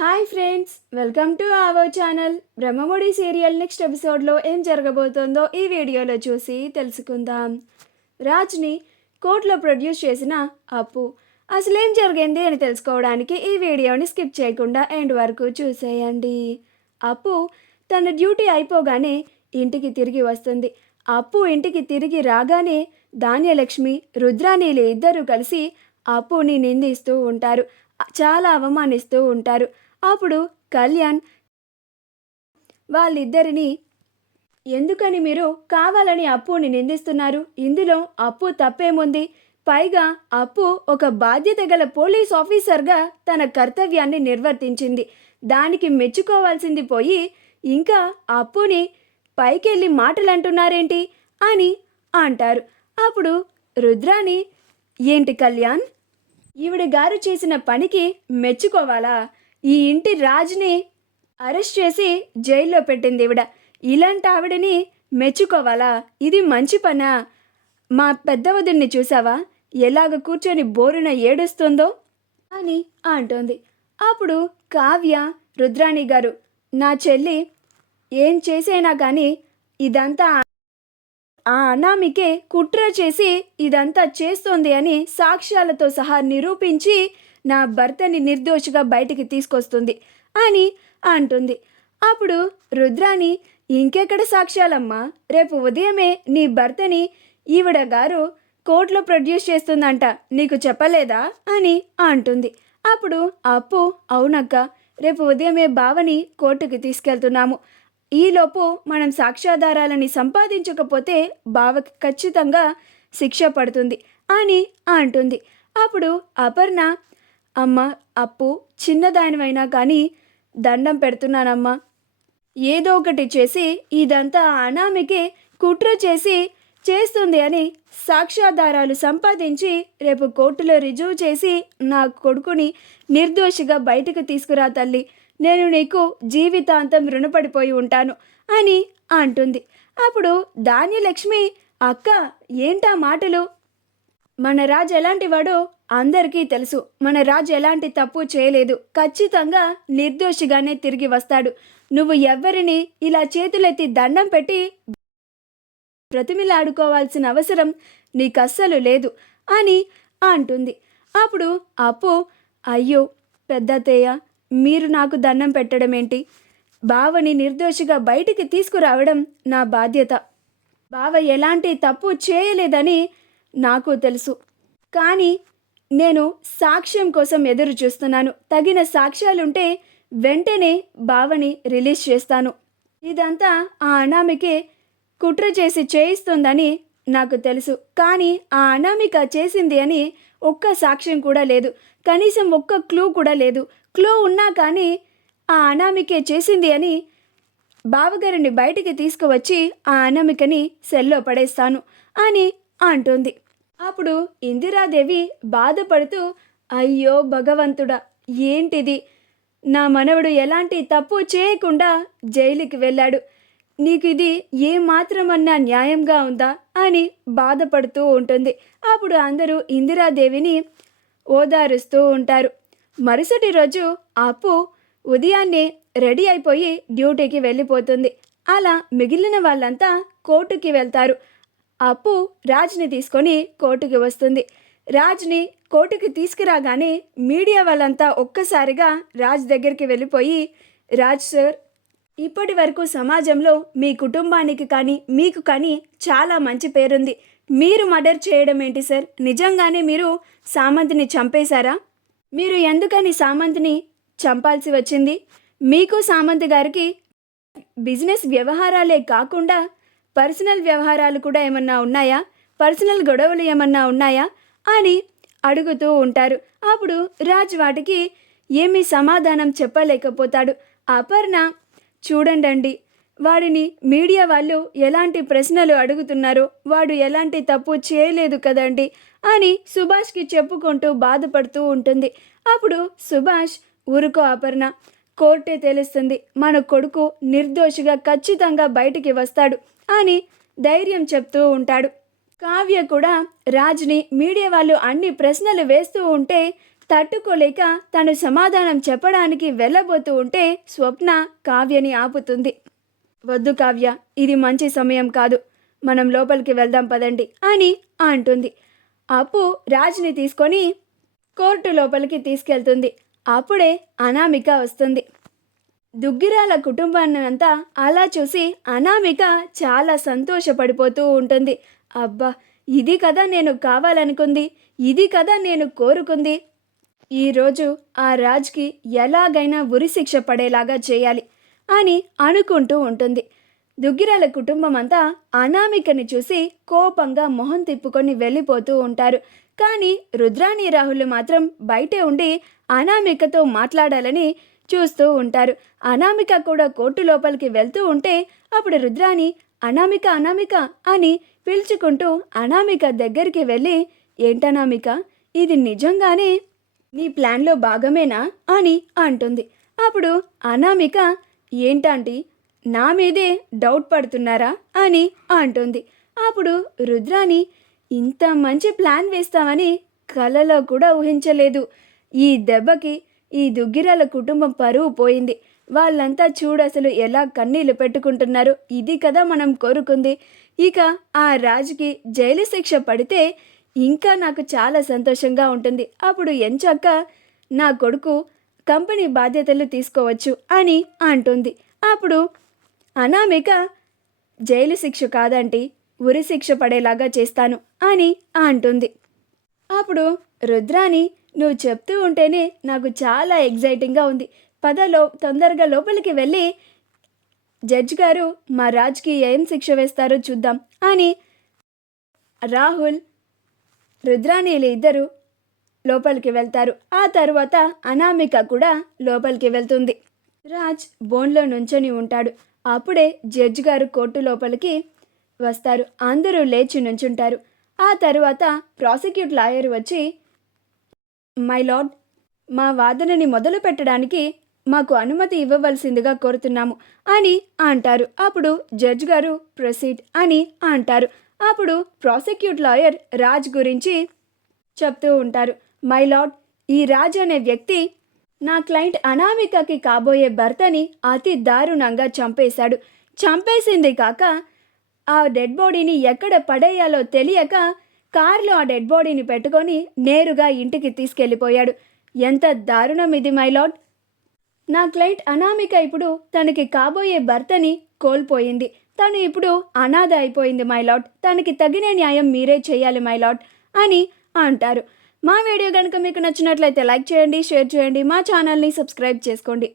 Hi friends, welcome to our channel. Brahmamudi serial next ఎపిసోడ్లో ఏం జరగబోతోందో ఈ వీడియోలో చూసి తెలుసుకుందాం. రాజ్ని కోర్టులో ప్రొడ్యూస్ చేసిన అప్పు అసలేం జరిగింది అని తెలుసుకోవడానికి ఈ వీడియోని స్కిప్ చేయకుండా ఎండ్ వరకు చూసేయండి. అప్పు తన డ్యూటీ అయిపోగానే ఇంటికి తిరిగి వస్తుంది. అప్పు ఇంటికి తిరిగి రాగానే ధాన్యలక్ష్మి, రుద్రానీలు ఇద్దరూ కలిసి అప్పుని నిందిస్తూ ఉంటారు, చాలా అవమానిస్తూ ఉంటారు. అప్పుడు కళ్యాణ్ వాళ్ళిద్దరిని, ఎందుకని మీరు కావాలని అప్పుని నిందిస్తున్నారు? ఇందులో అప్పు తప్పేముంది? పైగా అప్పు ఒక బాధ్యత గల పోలీస్ ఆఫీసర్గా తన కర్తవ్యాన్ని నిర్వర్తించింది. దానికి మెచ్చుకోవాల్సింది పోయి ఇంకా అప్పుని పైకెళ్ళి మాటలు అంటున్నారేంటి అని అంటారు. అప్పుడు రుద్రాని, ఏంటి కళ్యాణ్, ఈవిడ గారు చేసిన పనికి మెచ్చుకోవాలా? ఈ ఇంటి రాజుని అరెస్ట్ చేసి జైల్లో పెట్టింది ఈవిడ. ఇలాంటి ఆవిడని మెచ్చుకోవాలా? ఇది మంచి పనా? మా పెద్దవదిన్ని చూసావా ఎలాగ కూర్చొని బోరున ఏడుస్తుందో అని అంటోంది. అప్పుడు కావ్య, రుద్రాణి గారు, నా చెల్లి ఏం చేసైనా కానీ ఇదంతా ఆ అనామికే కుట్ర చేసి ఇదంతా చేస్తోంది అని సాక్ష్యాలతో సహా నిరూపించి నా భర్తని నిర్దోషిగా బయటికి తీసుకొస్తుంది అని అంటుంది. అప్పుడు రుద్రాని, ఇంకెక్కడ సాక్ష్యాలమ్మా? రేపు ఉదయమే నీ భర్తని ఈవిడ గారు కోర్టులో ప్రొడ్యూస్ చేస్తుందంట, నీకు చెప్పలేదా అని అంటుంది. అప్పుడు అప్పు, అవునక్క, రేపు ఉదయమే బావని కోర్టుకి తీసుకెళ్తున్నాము. ఈలోపు మనం సాక్ష్యాధారాలని సంపాదించకపోతే బావకి ఖచ్చితంగా శిక్ష పడుతుంది అని అంటుంది. అప్పుడు అపర్ణ, అమ్మ అప్పు, చిన్నదానివైనా కానీ దండం పెడుతున్నానమ్మా, ఏదో ఒకటి చేసి ఇదంతా అనామికే కుట్ర చేసి చేస్తుంది అని సాక్ష్యాధారాలు సంపాదించి రేపు కోర్టులో రుజువు చేసి నా కొడుకుని నిర్దోషిగా బయటకు తీసుకురా తల్లి, నేను నీకు జీవితాంతం రుణపడిపోయి ఉంటాను అని అంటుంది. అప్పుడు ధాన్యలక్ష్మి, అక్క ఏంటా మాటలు? మన రాజు ఎలాంటి వాడో అందరికీ తెలుసు. మన రాజు ఎలాంటి తప్పు చేయలేదు, ఖచ్చితంగా నిర్దోషిగానే తిరిగి వస్తాడు. నువ్వు ఎవ్వరిని ఇలా చేతులెత్తి దండం పెట్టి బ్రతిమిలాడుకోవాల్సిన అవసరం నీకస్సలు లేదు అని అంటుంది. అప్పుడు అప్పు, అయ్యో పెద్దత్తయ్య, మీరు నాకు దండం పెట్టడం ఏంటి? బావని నిర్దోషిగా బయటికి తీసుకురావడం నా బాధ్యత. బావ ఎలాంటి తప్పు చేయలేదని నాకు తెలుసు, కానీ నేను సాక్ష్యం కోసం ఎదురు చూస్తున్నాను. తగిన సాక్ష్యాలుంటే వెంటనే బావని రిలీజ్ చేస్తాను. ఇదంతా ఆ అనామికే కుట్ర చేసి చేయిస్తుందని నాకు తెలుసు, కానీ ఆ అనామిక చేసింది అని ఒక్క సాక్ష్యం కూడా లేదు, కనీసం ఒక్క క్లూ కూడా లేదు. క్లూ ఉన్నా కానీ ఆ అనామికే చేసింది అని బావగారిని బయటికి తీసుకువచ్చి ఆ అనామికని సెల్లో పడేస్తాను అని అంటుంది. అప్పుడు ఇందిరాదేవి బాధపడుతూ, అయ్యో భగవంతుడా, ఏంటిది? నా మనవడు ఎలాంటి తప్పు చేయకుండా జైలుకి వెళ్ళాడు, నీకు ఇది ఏమాత్రమన్నా న్యాయంగా ఉందా అని బాధపడుతూ ఉంటుంది. అప్పుడు అందరూ ఇందిరాదేవిని ఓదారుస్తూ ఉంటారు. మరుసటి రోజు అప్పు ఉదయాన్నే రెడీ అయిపోయి డ్యూటీకి వెళ్ళిపోతుంది. అలా మిగిలిన వాళ్ళంతా కోర్టుకి వెళ్తారు. అప్పు రాజ్ని తీసుకొని కోర్టుకి వస్తుంది. రాజ్ని కోర్టుకి తీసుకురాగానే మీడియా వాళ్ళంతా ఒక్కసారిగా రాజ్ దగ్గరికి వెళ్ళిపోయి, రాజ్ సార్, ఇప్పటి వరకు సమాజంలో మీ కుటుంబానికి కానీ మీకు కానీ చాలా మంచి పేరుంది. మీరు మర్డర్ చేయడం ఏంటి సార్? నిజంగానే మీరు సామంత్ని చంపేశారా? మీరు ఎందుకని సామంత్ని చంపాల్సి వచ్చింది? మీకు సామంత్ గారికి బిజినెస్ వ్యవహారాలే కాకుండా పర్సనల్ వ్యవహారాలు కూడా ఏమన్నా ఉన్నాయా? పర్సనల్ గొడవలు ఏమన్నా ఉన్నాయా అని అడుగుతూ ఉంటారు. అప్పుడు రాజ్ వాటికి ఏమీ సమాధానం చెప్పలేకపోతాడు. అపర్ణ, చూడండి, వాడిని మీడియా వాళ్ళు ఎలాంటి ప్రశ్నలు అడుగుతున్నారో, వాడు ఎలాంటి తప్పు చేయలేదు కదండి అని సుభాష్కి చెప్పుకుంటూ బాధపడుతూ ఉంటుంది. అప్పుడు సుభాష్, ఊరుకో అపర్ణ, కోర్టే తెలుస్తుంది, మన కొడుకు నిర్దోషిగా ఖచ్చితంగా బయటికి వస్తాడు అని ధైర్యం చెప్తూ ఉంటాడు. కావ్య కూడా రాజ్ని మీడియా వాళ్ళు అన్ని ప్రశ్నలు వేస్తూ ఉంటే తట్టుకోలేక తను సమాధానం చెప్పడానికి వెళ్ళబోతూ ఉంటే స్వప్న కావ్యని ఆపుతుంది. వద్దు కావ్య, ఇది మంచి సమయం కాదు, మనం లోపలికి వెళ్దాం పదండి అని అంటుంది. అప్పు రాజ్ని తీసుకొని కోర్టు లోపలికి తీసుకెళ్తుంది. అప్పుడే అనామిక వస్తుంది. దుగ్గిరాల కుటుంబాన్ని అంతా అలా చూసి అనామిక చాలా సంతోషపడిపోతూ ఉంటుంది. అబ్బా, ఇది కదా నేను కావాలనుకుంది, ఇది కదా నేను కోరుకుంది. ఈరోజు ఆ రాజ్కి ఎలాగైనా ఉరిశిక్ష పడేలాగా చేయాలి అని అనుకుంటూ ఉంటుంది. దుగ్గిరాల కుటుంబం అంతా అనామికని చూసి కోపంగా మొహం తిప్పుకొని వెళ్ళిపోతూ ఉంటారు. కానీ రుద్రాణి రాహుల్ మాత్రం బయటే ఉండి అనామికతో మాట్లాడాలని చూస్తూ ఉంటారు. అనామిక కూడా కోర్టు లోపలికి వెళ్తూ ఉంటే అప్పుడు రుద్రాణి అనామిక అనామిక అని పిలుచుకుంటూ అనామిక దగ్గరికి వెళ్ళి, ఏంటనామిక, ఇది నిజంగానే నీ ప్లాన్లో భాగమేనా అని అంటుంది. అప్పుడు అనామిక, ఏంటంటీ, నా మీదే డౌట్ పడుతున్నారా అని అంటుంది. అప్పుడు రుద్రాణి, ఇంత మంచి ప్లాన్ వేస్తామని కలలో కూడా ఊహించలేదు. ఈ దెబ్బకి ఈ దుగ్గిరాల కుటుంబం పరువు పోయింది. వాళ్ళంతా చూడసలు ఎలా కన్నీళ్లు పెట్టుకుంటున్నారు. ఇది కదా మనం కోరుకుంది. ఇక ఆ రాజుకి జైలు శిక్ష పడితే ఇంకా నాకు చాలా సంతోషంగా ఉంటుంది. అప్పుడు ఎంచక్క నా కొడుకు కంపెనీ బాధ్యతలు తీసుకోవచ్చు అని అంటుంది. అప్పుడు అనామిక, జైలు శిక్ష కాదంటీ, ఉరి శిక్ష పడేలాగా చేస్తాను అని అంటుంది. అప్పుడు రుద్రాణి, నువ్వు చెప్తూ ఉంటేనే నాకు చాలా ఎగ్జైటింగ్గా ఉంది. తొందరగా లోపలికి వెళ్ళి జడ్జి గారు మా రాజ్కి ఏం శిక్ష వేస్తారో చూద్దాం అని రాహుల్, రుద్రాణిలు ఇద్దరు లోపలికి వెళ్తారు. ఆ తర్వాత అనామిక కూడా లోపలికి వెళ్తుంది. రాజ్ బోన్లో నుంచొని ఉంటాడు. అప్పుడే జడ్జి గారు కోర్టు లోపలికి వస్తారు. అందరూ లేచి నుంచుంటారు. ఆ తర్వాత ప్రాసిక్యూట్ లాయర్ వచ్చి, మై లార్డ్, మా వాదనని మొదలు పెట్టడానికి మాకు అనుమతి ఇవ్వవలసిందిగా కోరుతున్నాము అని అంటారు. అప్పుడు జడ్జి గారు ప్రొసీడ్ అని అంటారు. అప్పుడు ప్రాసిక్యూట్ లాయర్ రాజ్ గురించి చెప్తూ ఉంటారు. మై లార్డ్, ఈ రాజ్ అనే వ్యక్తి నా క్లయింట్ అనామికకి కాబోయే భర్తని అతి దారుణంగా చంపేశాడు. చంపేసింది కాక ఆ డెడ్ బాడీని ఎక్కడ పడేయాలో తెలియక కారులో ఆ డెడ్ బాడీని పెట్టుకొని నేరుగా ఇంటికి తీసుకెళ్ళిపోయాడు. ఎంత దారుణం ఇది మై లార్డ్. నా క్లయింట్ అనామిక ఇప్పుడు తనకి కాబోయే భర్తని కోల్పోయింది. తను ఇప్పుడు అనాథ అయిపోయింది మై లార్డ్. తనకి తగిన న్యాయం మీరే చేయాలి మై లార్డ్ అని అంటారు. మా వీడియో కనుక మీకు నచ్చినట్లయితే లైక్ చేయండి, షేర్ చేయండి, మా ఛానల్ని సబ్స్క్రైబ్ చేసుకోండి.